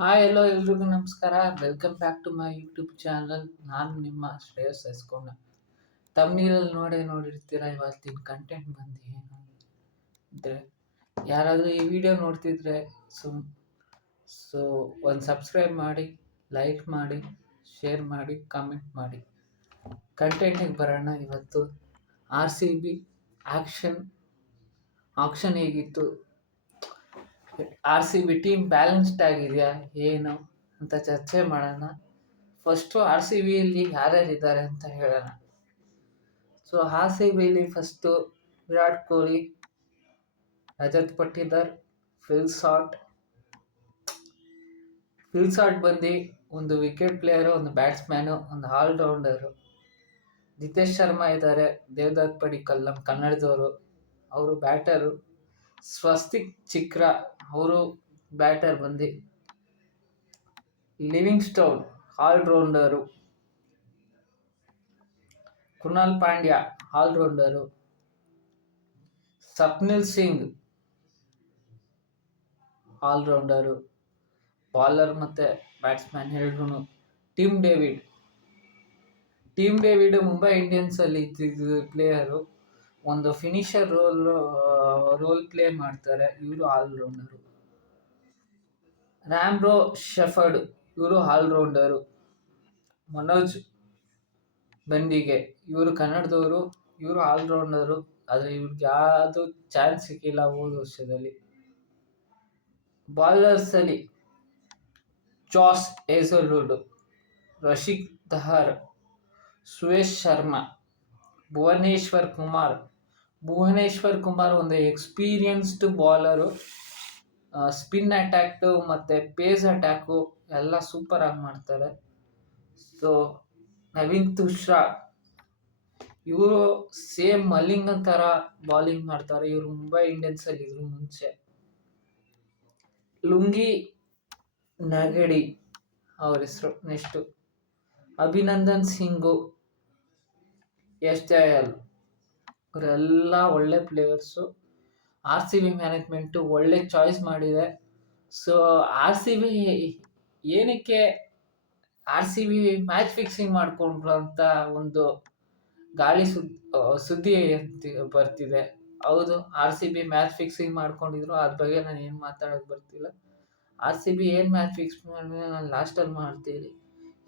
Hi hello ಎಲ್ರಿಗೂ ನಮಸ್ಕಾರ. Welcome back to my YouTube channel. ನಾನು ನಿಮ್ಮ ಶ್ರೇಯಸ್ ಎಸ್ಕೊಂಡ. ತಮ್ಮನೇರಲ್ಲಿ ನೋಡಿರ್ತೀರ ಇವತ್ತಿನ ಕಂಟೆಂಟ್ ಬಂದು ಏನು ಇದ್ರೆ ಯಾರಾದರೂ ಈ ವಿಡಿಯೋ ನೋಡ್ತಿದ್ರೆ ಸುಮ್ ಸೊ ಒಂದು ಸಬ್ಸ್ಕ್ರೈಬ್ ಮಾಡಿ, ಲೈಕ್ ಮಾಡಿ, ಶೇರ್ ಮಾಡಿ, ಕಾಮೆಂಟ್ ಮಾಡಿ. ಕಂಟೆಂಟಿಗೆ ಬರೋಣ. ಇವತ್ತು RCB ಆಕ್ಷನ್ ಆಕ್ಷನ್ ಹೇಗಿತ್ತು, RCB ಟೀಮ್ ಬ್ಯಾಲೆನ್ಸ್ಡ್ ಆಗಿದೆಯಾ ಏನು ಅಂತ ಚರ್ಚೆ ಮಾಡೋಣ. ಫಸ್ಟು RCBಯಲ್ಲಿ ಯಾರ್ಯಾರಿದ್ದಾರೆ ಅಂತ ಹೇಳೋಣ. ಸೊ RCBಯಲ್ಲಿ first Virat Kohli, Rajat Patidar, Phil Salt ಬಂದು ಒಂದು ವಿಕೆಟ್ ಪ್ಲೇಯರು, ಒಂದು ಬ್ಯಾಟ್ಸ್ಮ್ಯಾನು, ಒಂದು ಆಲ್ರೌಂಡರು. ನಿತೇಶ್ ಶರ್ಮಾ ಇದ್ದಾರೆ, ದೇವದತ್ ಪಡಿಕ್ಕಲ್ ನಮ್ಮ ಕನ್ನಡದವರು, ಅವರು ಬ್ಯಾಟರು. ಸ್ವಸ್ತಿಕ್ ಚಿಕ್ರಾ ಅವರು ಬ್ಯಾಟರ್ ಬಂದು. Living stone all-rounder. Krunal Pandya all-rounder. Swapnil Singh all-rounder, bowler ಮತ್ತು ಬ್ಯಾಟ್ಸ್ಮ್ಯಾನ್ ಎರಡೂ. ಟೀಮ್ ಡೇವಿಡ್ ಮುಂಬೈ ಇಂಡಿಯನ್ಸಲ್ಲಿ ಇದ್ದಿದ್ದು ಪ್ಲೇಯರು. ಒಂದು ಫಿನಿಷರ್ ರೋಲ್ ಪ್ಲೇ ಮಾಡ್ತಾರೆ, ಇವರು ಆಲ್ರೌಂಡರು. ರ್ಯಾಮ್ರೋ ಶೆಫರ್ಡ್ ಇವರು ಆಲ್ರೌಂಡರು. ಮನೋಜ್ ಬಂಡಿಗೆ ಇವರು ಕನ್ನಡದವರು, ಇವರು ಆಲ್ರೌಂಡರು. ಆದರೆ ಇವ್ರಿಗೆ ಯಾವುದು ಚಾನ್ಸ್ ಸಿಕ್ಕಿಲ್ಲ ಹೋದ ವರ್ಷದಲ್ಲಿ. ಬಾಲರ್ಸಲ್ಲಿ ಜಾಸ್ ಹೇಜಲ್ವುಡ್, ರಶಿಕ್ ದಹಾರ್, ಸುಯೇಶ್ ಶರ್ಮಾ, ಭುವನೇಶ್ವರ್ ಕುಮಾರ್ ಒಂದು ಎಕ್ಸ್ಪೀರಿಯನ್ಸ್ಡ್ ಬಾಲರು. ಸ್ಪಿನ್ ಅಟ್ಯಾಕು ಮತ್ತು ಪೇಸ್ ಅಟ್ಯಾಕು ಎಲ್ಲ ಸೂಪರಾಗಿ ಮಾಡ್ತಾರೆ. ಸೊ ನವೀನ್ ತುಷ್ರಾ ಇವರು ಸೇಮ್ ಮಲ್ಲಿಂಗನ್ ಥರ ಬಾಲಿಂಗ್ ಮಾಡ್ತಾರೆ. ಇವರು ಮುಂಬೈ ಇಂಡಿಯನ್ಸಲ್ಲಿ ಇದ್ರು ಮುಂಚೆ. ಲುಂಗಿ ನಗಡಿ ಅವ್ರ ಹೆಸರು. ನೆಕ್ಸ್ಟು ಅಭಿನಂದನ್ ಸಿಂಗು, SJL ಅವರೆಲ್ಲ ಒಳ್ಳೆ ಪ್ಲೇಯರ್ಸು. RCB ಮ್ಯಾನೇಜ್ಮೆಂಟು ಒಳ್ಳೆ ಚಾಯ್ಸ್ ಮಾಡಿದೆ. ಸೊ RCB ಏನಕ್ಕೆ RCB ಮ್ಯಾಚ್ ಫಿಕ್ಸಿಂಗ್ ಮಾಡಿಕೊಂಡ್ರು ಅಂತ ಒಂದು ಗಾಳಿ ಸುದ್ದಿ ಬರ್ತಿದೆ. ಹೌದು, RCB ಮ್ಯಾಚ್ ಫಿಕ್ಸಿಂಗ್ ಮಾಡ್ಕೊಂಡಿದ್ರು. ಅದ್ರ ಬಗ್ಗೆ ನಾನು ಏನು ಮಾತಾಡೋಕೆ ಬರ್ತಿಲ್ಲ. RCB ಏನು ಮ್ಯಾಚ್ ಫಿಕ್ಸ್ ಮಾಡಿದ್ರೆ ನಾನು ಲಾಸ್ಟಲ್ಲಿ ಮಾಡ್ತೀನಿ.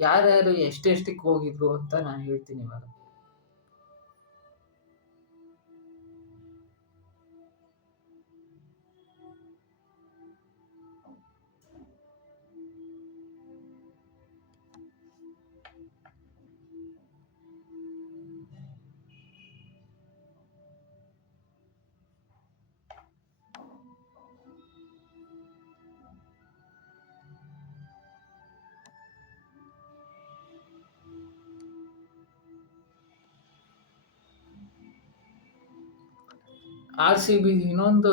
ಯಾರ್ಯಾರು ಎಷ್ಟೆಷ್ಟಕ್ಕೆ ಹೋಗಿದ್ರು ಅಂತ ನಾನು ಹೇಳ್ತೀನಿ ಇವಾಗ. RCB ಇನ್ನೊಂದು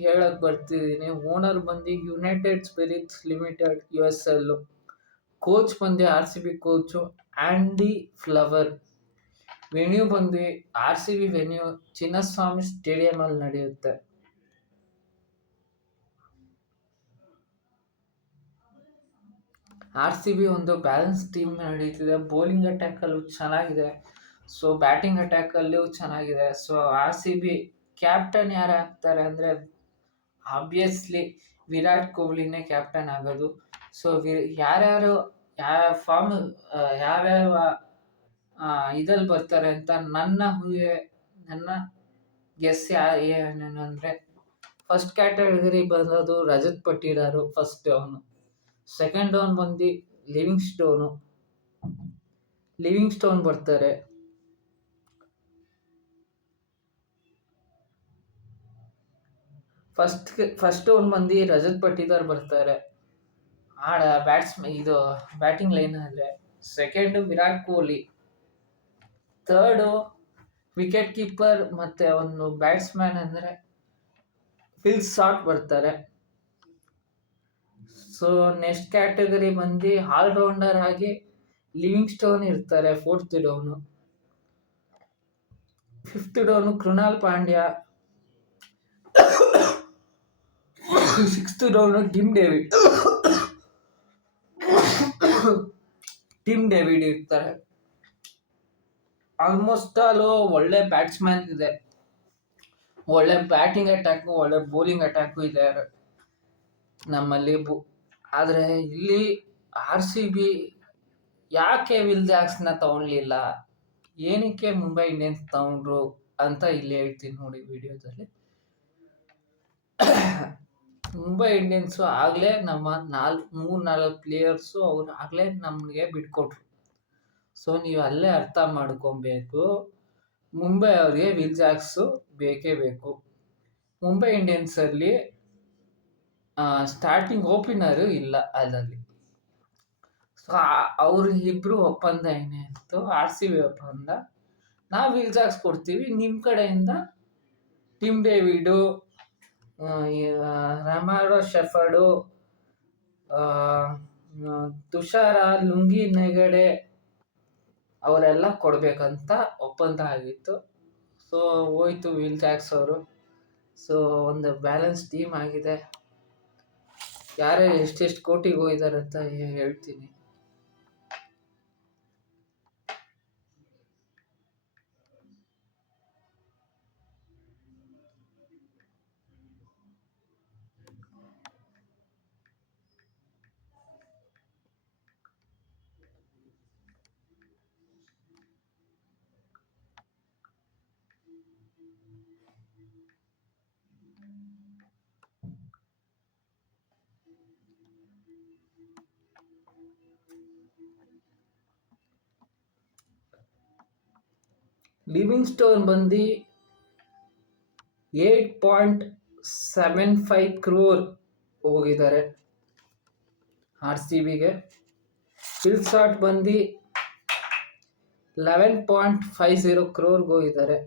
ಹೇಳಕ್ ಬರ್ತಿದ್ದೀನಿ. ಓನರ್ ಬಂದು United spirits limited USL. Coach ಬಂದು RCB coach Andy flower. Venue ಬಂದು RCB ವೆನ್ಯೂ ಚಿನ್ನಸ್ವಾಮಿ ಸ್ಟೇಡಿಯಮಲ್ಲಿ ನಡೆಯುತ್ತೆ. RCB ಒಂದು ಬ್ಯಾಲೆನ್ಸ್ ಟೀಮ್ ನಡೀತಿದೆ. ಬೌಲಿಂಗ್ ಅಟ್ಯಾಕಲ್ಲೂ ಚೆನ್ನಾಗಿದೆ, ಸೊ ಬ್ಯಾಟಿಂಗ್ ಅಟ್ಯಾಕಲ್ಲೂ ಚೆನ್ನಾಗಿದೆ. ಸೊ RCB ಕ್ಯಾಪ್ಟನ್ ಯಾರು ಆಗ್ತಾರೆ ಅಂದರೆ ಆಬ್ವಿಯಸ್ಲಿ ವಿರಾಟ್ ಕೊಹ್ಲಿನೇ ಕ್ಯಾಪ್ಟನ್ ಆಗೋದು. ಸೊ ಯಾರ್ಯಾರು ಯಾವ ಫಾರ್ಮ್ ಯಾವ್ಯಾವ ಇದಲ್ಲಿ ಬರ್ತಾರೆ ಅಂತ ನನ್ನ ಗೆಸ್ ಏನೇನು ಅಂದರೆ, ಫಸ್ಟ್ ಕ್ಯಾಟಗರಿ ಬಂದದು Rajat Patidar, first down. Second down ಬಂದು ಲಿವಿಂಗ್ ಸ್ಟೋನ್ ಬರ್ತಾರೆ. ಫಸ್ಟ್ ಡೌನ್ ಬಂದು ರಜತ್ ಪಟ್ಟಿದಾರ್ ಬರ್ತಾರೆ ಇದು ಬ್ಯಾಟಿಂಗ್ ಲೈನ್ ಆದರೆ. Second Virat Kohli. Third wicket keeper ಮತ್ತು ಒಂದು ಬ್ಯಾಟ್ಸ್ಮ್ಯಾನ್ ಅಂದರೆ ಫಿಲ್ ಶಾಟ್ ಬರ್ತಾರೆ. ಸೊ ನೆಕ್ಸ್ಟ್ ಕ್ಯಾಟಗರಿ ಬಂದು ಆಲ್ರೌಂಡರ್ ಆಗಿ ಲಿವಿಂಗ್ ಸ್ಟೋನ್ ಇರ್ತಾರೆ, fourth down. Fifth down Krunal Pandya. Sixth down Tim David. Tim David ಇರ್ತಾರೆ. ಆಲ್ಮೋಸ್ಟ್ ಆಲ್ ಒಳ್ಳೆ ಬ್ಯಾಟ್ಸ್ಮನ್ ಇದೆ, ಒಳ್ಳೆ ಬ್ಯಾಟಿಂಗ್ ಅಟ್ಯಾಕು, ಒಳ್ಳೆ ಬೌಲಿಂಗ್ ಅಟ್ಯಾಕು ಇದೆ ನಮ್ಮಲ್ಲಿ. ಆದರೆ ಇಲ್ಲಿ RCB ಯಾಕೆ ವಿಲ್ ಜಾಕ್ಸ್ನ ತಗೊಳ್ಲಿಲ್ಲ, ಏನಕ್ಕೆ ಮುಂಬೈ ಇಂಡಿಯನ್ಸ್ ತಗೊಂಡ್ರು ಅಂತ ಇಲ್ಲಿ ಹೇಳ್ತೀನಿ ನೋಡಿ ವಿಡಿಯೋದಲ್ಲಿ. ಮುಂಬೈ ಇಂಡಿಯನ್ಸು ಆಗಲೇ ನಮ್ಮ 3-4 ಪ್ಲೇಯರ್ಸು ಅವ್ರು ಆಗಲೇ ನಮಗೆ ಬಿಟ್ಕೊಟ್ರು. ಸೊ ನೀವು ಅಲ್ಲೇ ಅರ್ಥ ಮಾಡ್ಕೊಬೇಕು, ಮುಂಬೈ ಅವ್ರಿಗೆ ವಿಲ್ ಜಾಕ್ಸು ಬೇಕೇ ಬೇಕು. ಮುಂಬೈ ಇಂಡಿಯನ್ಸಲ್ಲಿ ಸ್ಟಾರ್ಟಿಂಗ್ ಓಪನರು ಇಲ್ಲ ಅದರಲ್ಲಿ. ಸೊ ಅವ್ರು ಇಬ್ಬರು ಒಪ್ಪಂದ ಏನಿತ್ತು, RCB ಒಪ್ಪಂದ, ನಾವು ವಿಲ್ ಜಾಕ್ಸ್ ಕೊಡ್ತೀವಿ, ನಿಮ್ಮ ಕಡೆಯಿಂದ ಟಿಮ್ ಡೇವಿಡು, ರಮಾಡೋ ಶೆಫರ್ಡು, ತುಷಾರ ಲುಂಗಿ ನೆಗಡೆ ಅವರೆಲ್ಲ ಕೊಡಬೇಕಂತ ಒಪ್ಪಂದ ಆಗಿತ್ತು. ಸೊ ಹೋಯ್ತು ವಿಲ್ ಜಾಕ್ಸ್ ಅವರು. ಸೊ ಒಂದು ಬ್ಯಾಲೆನ್ಸ್ ಟೀಮ್ ಆಗಿದೆ. ಯಾರೇ ಎಷ್ಟೆಷ್ಟು ಕೋಟಿಗೆ ಹೋಗಿದ್ದಾರೆ ಅಂತ ಹೇಳ್ತೀನಿ. ಲಿವಿಂಗ್ ಸ್ಟೋನ್ ಬಂದು 8.75 crore ಹೋಗಿದ್ದಾರೆ RCBಗೆ. ಫಿಲ್ಸಾಟ್ ಬಂದು 11.50 crore ಹೋಗಿದ್ದಾರೆ.